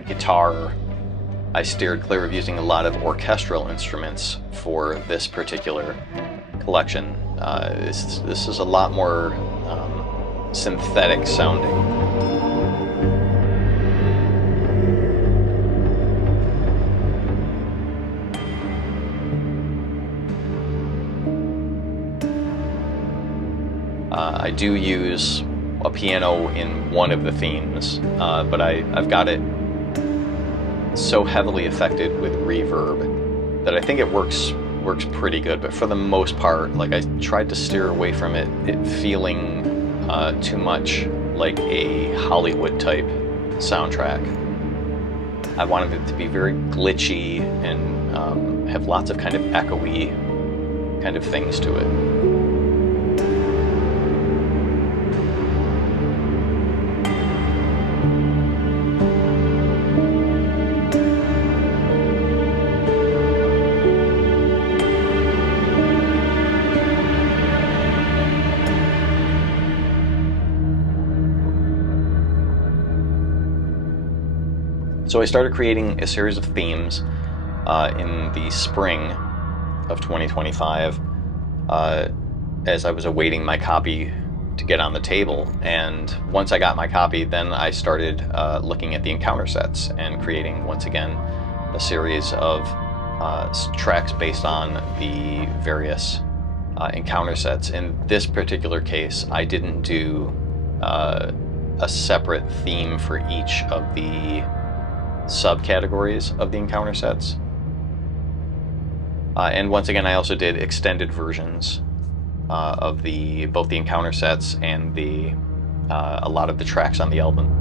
guitar. I steered clear of using a lot of orchestral instruments for this particular collection. This is a lot more synthetic sounding. I do use a piano in one of the themes, but I've got it so heavily affected with reverb that I think it works pretty good. But for the most part, like, I tried to steer away from it feeling too much like a Hollywood type soundtrack. I wanted it to be very glitchy and have lots of kind of echoey kind of things to it. So I started creating a series of themes in the spring of 2025 as I was awaiting my copy to get on the table. And once I got my copy, then I started looking at the encounter sets and creating, once again, a series of tracks based on the various encounter sets. In this particular case, I didn't do a separate theme for each of the subcategories of the encounter sets. And once again, I also did extended versions of both the encounter sets and a lot of the tracks on the album.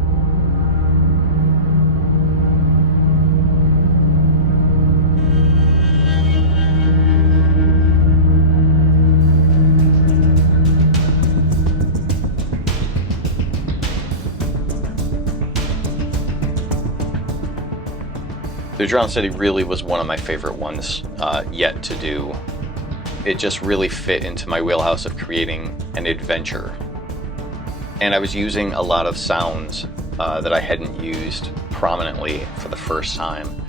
The Drowned City really was one of my favorite ones yet to do. It just really fit into my wheelhouse of creating an adventure. And I was using a lot of sounds that I hadn't used prominently for the first time.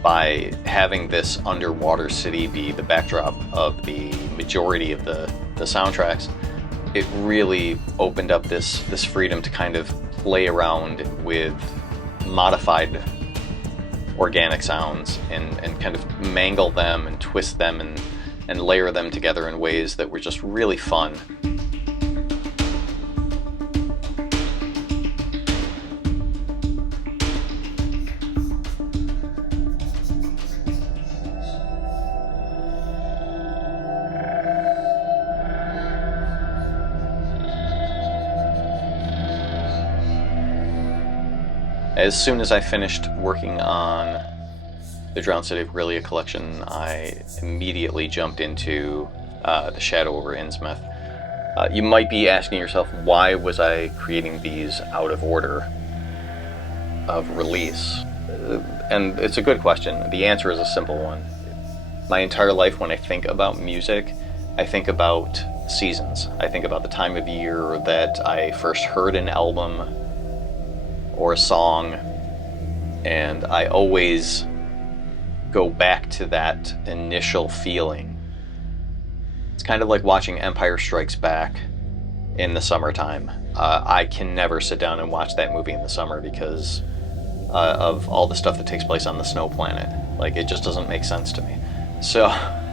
By having this underwater city be the backdrop of the majority of the soundtracks, it really opened up this freedom to kind of play around with modified organic sounds and kind of mangle them and twist them and layer them together in ways that were just really fun. As soon as I finished working on the Drowned City of Rillia collection, I immediately jumped into The Shadow over Innsmouth. You might be asking yourself, why was I creating these out of order of release? And it's a good question. The answer is a simple one. My entire life, when I think about music, I think about seasons. I think about the time of year that I first heard an album or a song, and I always go back to that initial feeling. It's kind of like watching Empire Strikes Back in the summertime. I can never sit down and watch that movie in the summer because of all the stuff that takes place on the snow planet. Like, it just doesn't make sense to me. So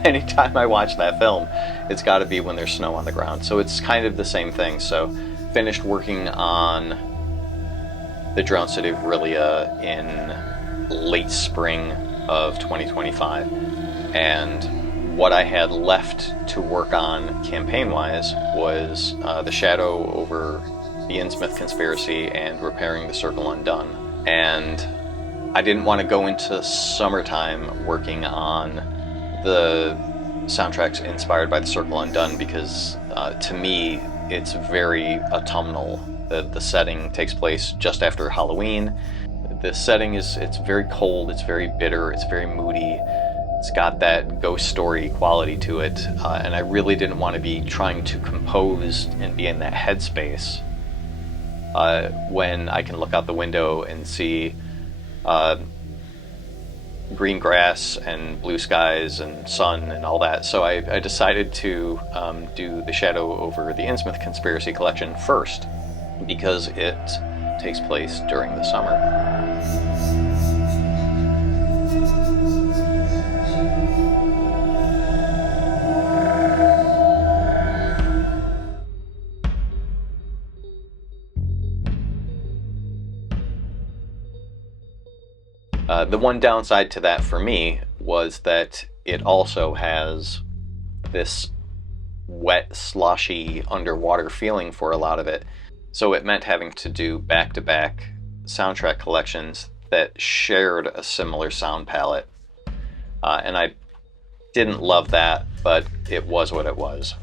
anytime I watch that film, it's got to be when there's snow on the ground. So it's kind of the same thing. So finished working on the Drowned City of Aurelia in late spring of 2025. And what I had left to work on campaign-wise was the Shadow over the Innsmouth Conspiracy and repairing the Circle Undone. And I didn't want to go into summertime working on the soundtracks inspired by the Circle Undone because to me it's very autumnal. The setting takes place just after Halloween. The setting it's very cold, it's very bitter, it's very moody. It's got that ghost story quality to it, and I really didn't want to be trying to compose and be in that headspace when I can look out the window and see green grass and blue skies and sun and all that. So I decided to do the Shadow over the Innsmouth Conspiracy collection first because it takes place during the summer. The one downside to that for me was that it also has this wet, sloshy, underwater feeling for a lot of it. So it meant having to do back-to-back soundtrack collections that shared a similar sound palette. And I didn't love that, but it was what it was.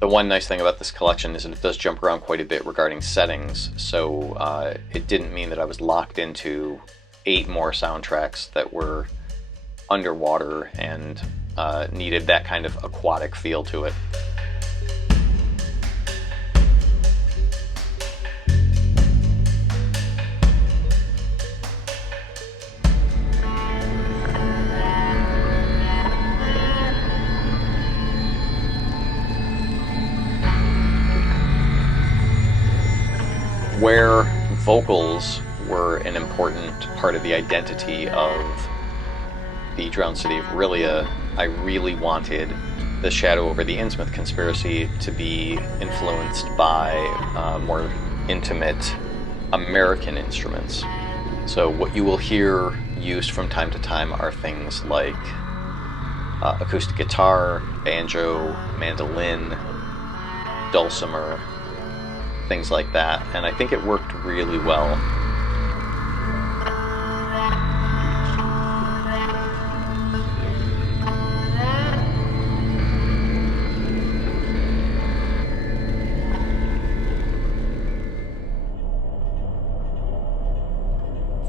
The one nice thing about this collection is that it does jump around quite a bit regarding settings, so it didn't mean that I was locked into 8 more soundtracks that were underwater and needed that kind of aquatic feel to it. Where vocals were an important part of the identity of the Drowned City of Aurelia, I really wanted the Shadow over the Innsmouth Conspiracy to be influenced by more intimate American instruments. So what you will hear used from time to time are things like acoustic guitar, banjo, mandolin, dulcimer, things like that, and I think it worked really well.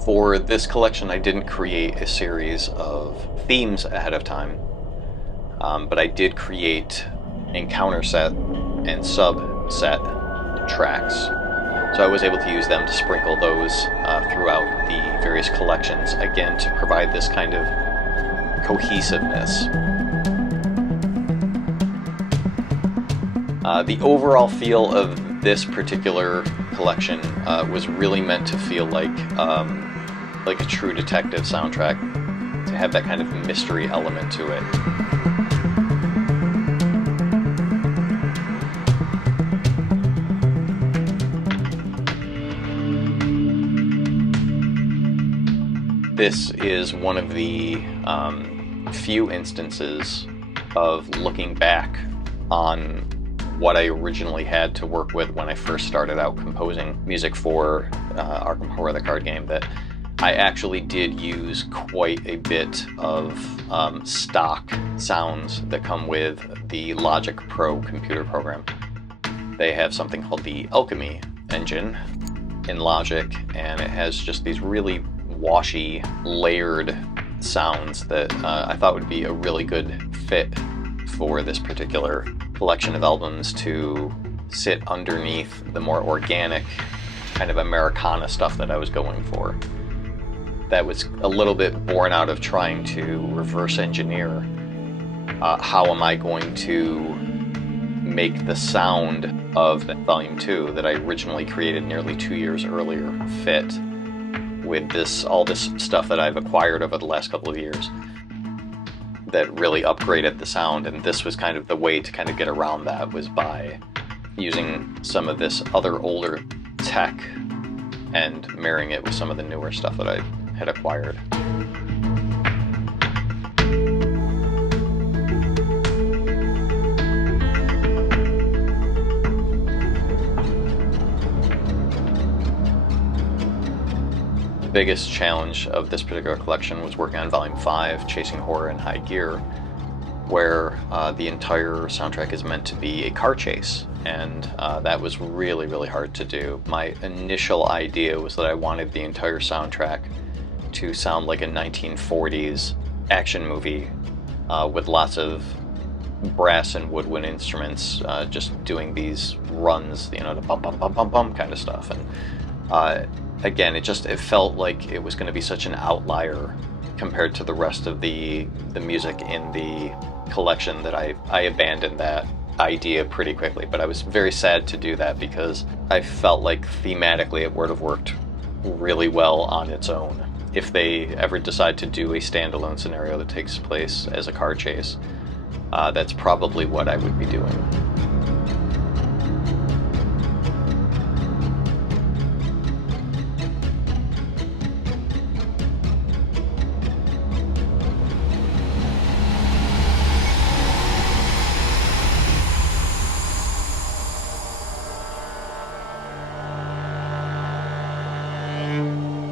For this collection, I didn't create a series of themes ahead of time, but I did create encounter set and subset tracks. So I was able to use them to sprinkle those throughout the various collections, again to provide this kind of cohesiveness. The overall feel of this particular collection was really meant to feel like a true detective soundtrack, to have that kind of mystery element to it. This is one of the few instances of looking back on what I originally had to work with when I first started out composing music for Arkham Horror the Card Game, that I actually did use quite a bit of stock sounds that come with the Logic Pro computer program. They have something called the Alchemy engine in Logic, and it has just these really washy, layered sounds that I thought would be a really good fit for this particular collection of albums to sit underneath the more organic kind of Americana stuff that I was going for. That was a little bit born out of trying to reverse engineer how am I going to make the sound of Volume 2 that I originally created nearly 2 years earlier fit with all this stuff that I've acquired over the last couple of years. that really upgraded the sound, and this was kind of the way to kind of get around that, was by using some of this other older tech and marrying it with some of the newer stuff that I had acquired. The biggest challenge of this particular collection was working on Volume 5, Chasing Horror in High Gear, where the entire soundtrack is meant to be a car chase, and that was really, really hard to do. My initial idea was that I wanted the entire soundtrack to sound like a 1940s action movie with lots of brass and woodwind instruments just doing these runs, you know, the bum bum bum bum bum kind of stuff. And again, it felt like it was going to be such an outlier compared to the rest of the music in the collection that I abandoned that idea pretty quickly. But I was very sad to do that because I felt like thematically it would have worked really well on its own. If they ever decide to do a standalone scenario that takes place as a car chase, that's probably what I would be doing.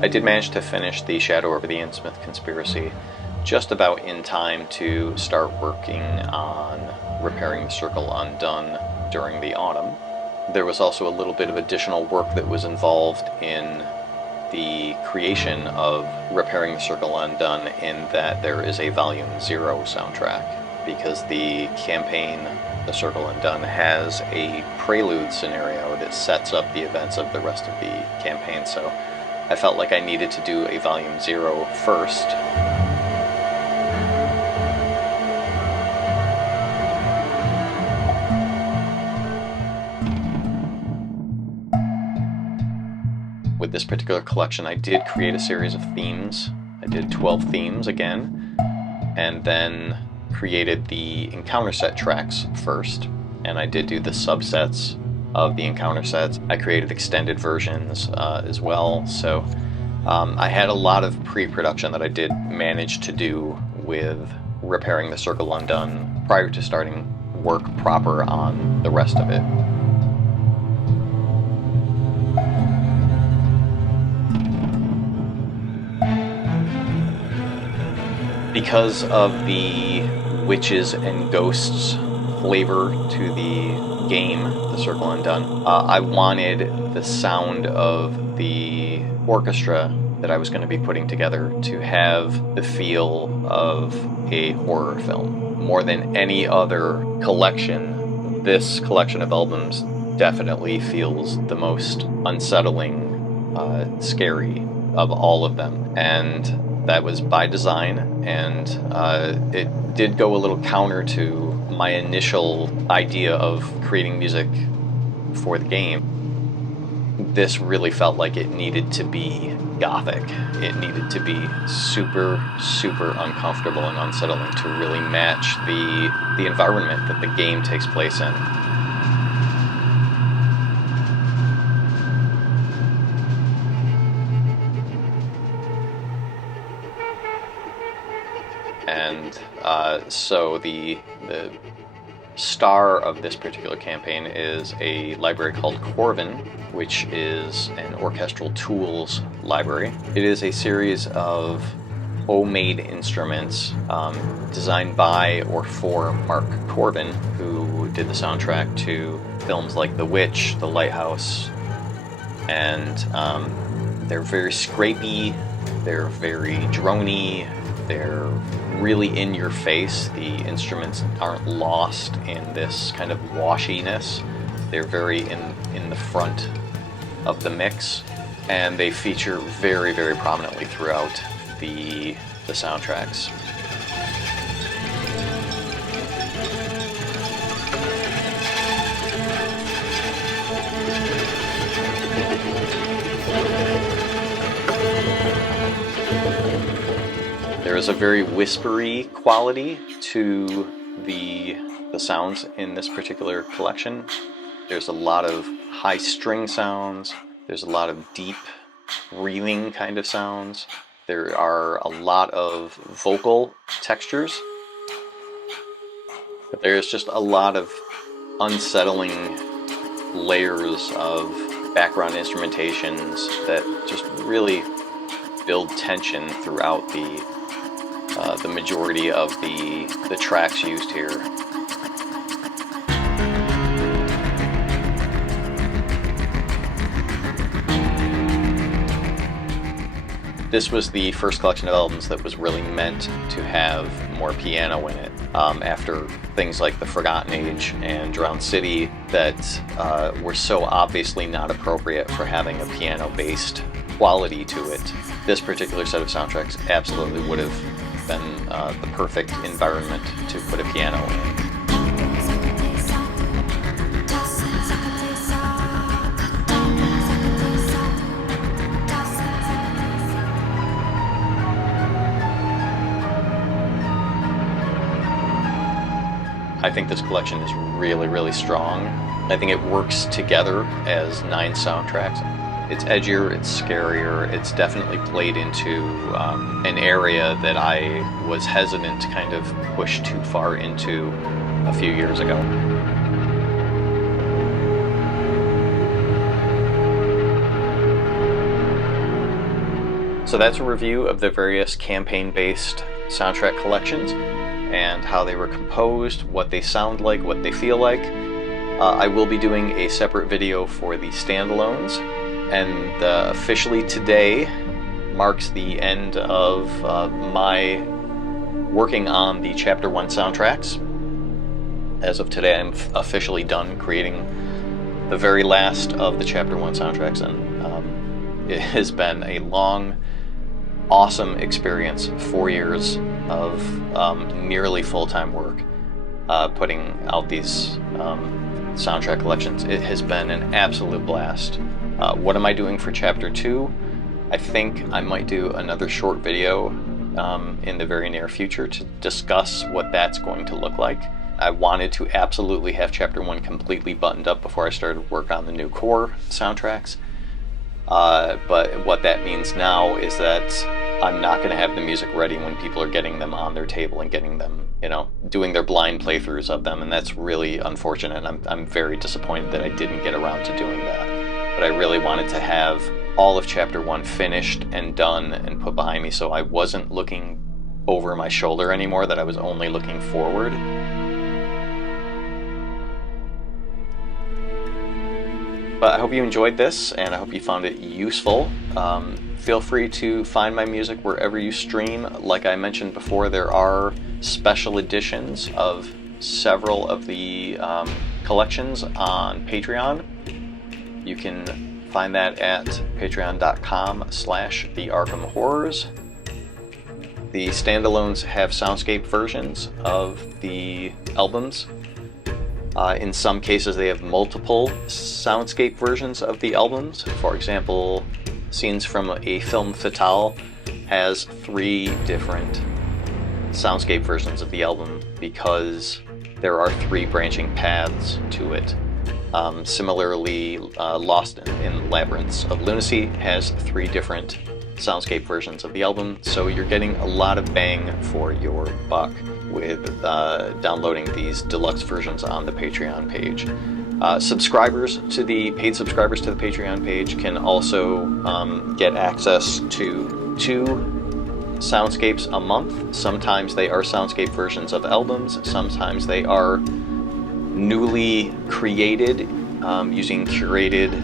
I did manage to finish the Shadow over the Innsmouth Conspiracy just about in time to start working on repairing the Circle Undone during the autumn. There was also a little bit of additional work that was involved in the creation of repairing the Circle Undone, in that there is a Volume 0 soundtrack, because the campaign, the Circle Undone, has a prelude scenario that sets up the events of the rest of the campaign, so I felt like I needed to do a Volume 0 first. With this particular collection, I did create a series of themes. I did 12 themes again, and then created the encounter set tracks first, and I did do the subsets of the encounter sets. I created extended versions as well, so I had a lot of pre-production that I did manage to do with repairing the Circle Undone prior to starting work proper on the rest of it. Because of the witches and ghosts flavor to the game, the Circle Undone, I wanted the sound of the orchestra that I was going to be putting together to have the feel of a horror film. More than any other collection, this collection of albums definitely feels the most unsettling, scary of all of them. And that was by design, and it did go a little counter to my initial idea of creating music for the game. This really felt like it needed to be gothic. It needed to be super, super uncomfortable and unsettling to really match the environment that the game takes place in. And so the star of this particular campaign is a library called Corvin, which is an orchestral tools library. It is a series of homemade instruments designed by or for Mark Corvin, who did the soundtrack to films like The Witch, The Lighthouse, and they're very scrapey, they're very droney, they're really in your face. The instruments aren't lost in this kind of washiness. They're very in the front of the mix, and they feature very, very prominently throughout the soundtracks. There is a very whispery quality to the sounds in this particular collection. There's a lot of high string sounds. There's a lot of deep reeling kind of sounds. There are a lot of vocal textures. But there's just a lot of unsettling layers of background instrumentations that just really build tension throughout the majority of the tracks used here. This was the first collection of albums that was really meant to have more piano in it. After things like The Forgotten Age and Drowned City that were so obviously not appropriate for having a piano-based quality to it, this particular set of soundtracks absolutely would have been the perfect environment to put a piano in. I think this collection is really, really strong. I think it works together as 9 soundtracks. It's edgier, it's scarier, it's definitely played into an area that I was hesitant to kind of push too far into a few years ago. So that's a review of the various campaign-based soundtrack collections and how they were composed, what they sound like, what they feel like. I will be doing a separate video for the standalones, and officially today marks the end of my working on the Chapter 1 soundtracks. As of today, I'm officially done creating the very last of the Chapter 1 soundtracks, and it has been a long, awesome experience. 4 years of nearly full-time work putting out these soundtrack collections. It has been an absolute blast. What am I doing for Chapter 2? I think I might do another short video in the very near future to discuss what that's going to look like. I wanted to absolutely have Chapter 1 completely buttoned up before I started work on the new core soundtracks. But what that means now is that I'm not going to have the music ready when people are getting them on their table and getting them, doing their blind playthroughs of them, and that's really unfortunate. I'm very disappointed that I didn't get around to doing that. But I really wanted to have all of Chapter 1 finished and done and put behind me, so I wasn't looking over my shoulder anymore, that I was only looking forward. But I hope you enjoyed this, and I hope you found it useful. Feel free to find my music wherever you stream. Like I mentioned before, there are special editions of several of the collections on Patreon. You can find that at patreon.com/thearkhamhorrors. The standalones have soundscape versions of the albums. In some cases, they have multiple soundscape versions of the albums. For example, Scenes from a Film Fatale has 3 different soundscape versions of the album because there are 3 branching paths to it. Similarly, Lost in Labyrinths of Lunacy has 3 different soundscape versions of the album, so you're getting a lot of bang for your buck with downloading these deluxe versions on the Patreon page. Paid subscribers to the Patreon page can also get access to 2 soundscapes a month. Sometimes they are soundscape versions of albums, sometimes they are newly created using curated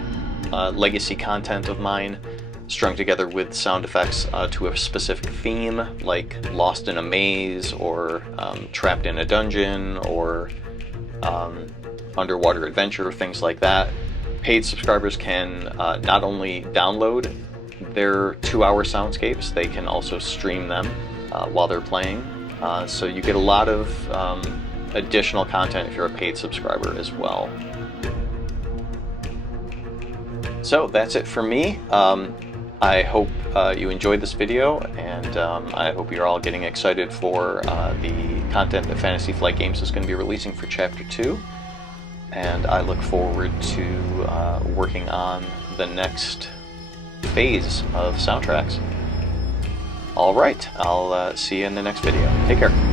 legacy content of mine, strung together with sound effects to a specific theme, like Lost in a Maze, or Trapped in a Dungeon, or Underwater Adventure, things like that. Paid subscribers can not only download their 2-hour soundscapes, they can also stream them while they're playing. So you get a lot of additional content if you're a paid subscriber as well. So that's it for me. I hope you enjoyed this video, and I hope you're all getting excited for the content that Fantasy Flight Games is going to be releasing for Chapter 2. And I look forward to working on the next phase of soundtracks. Alright, I'll see you in the next video. Take care.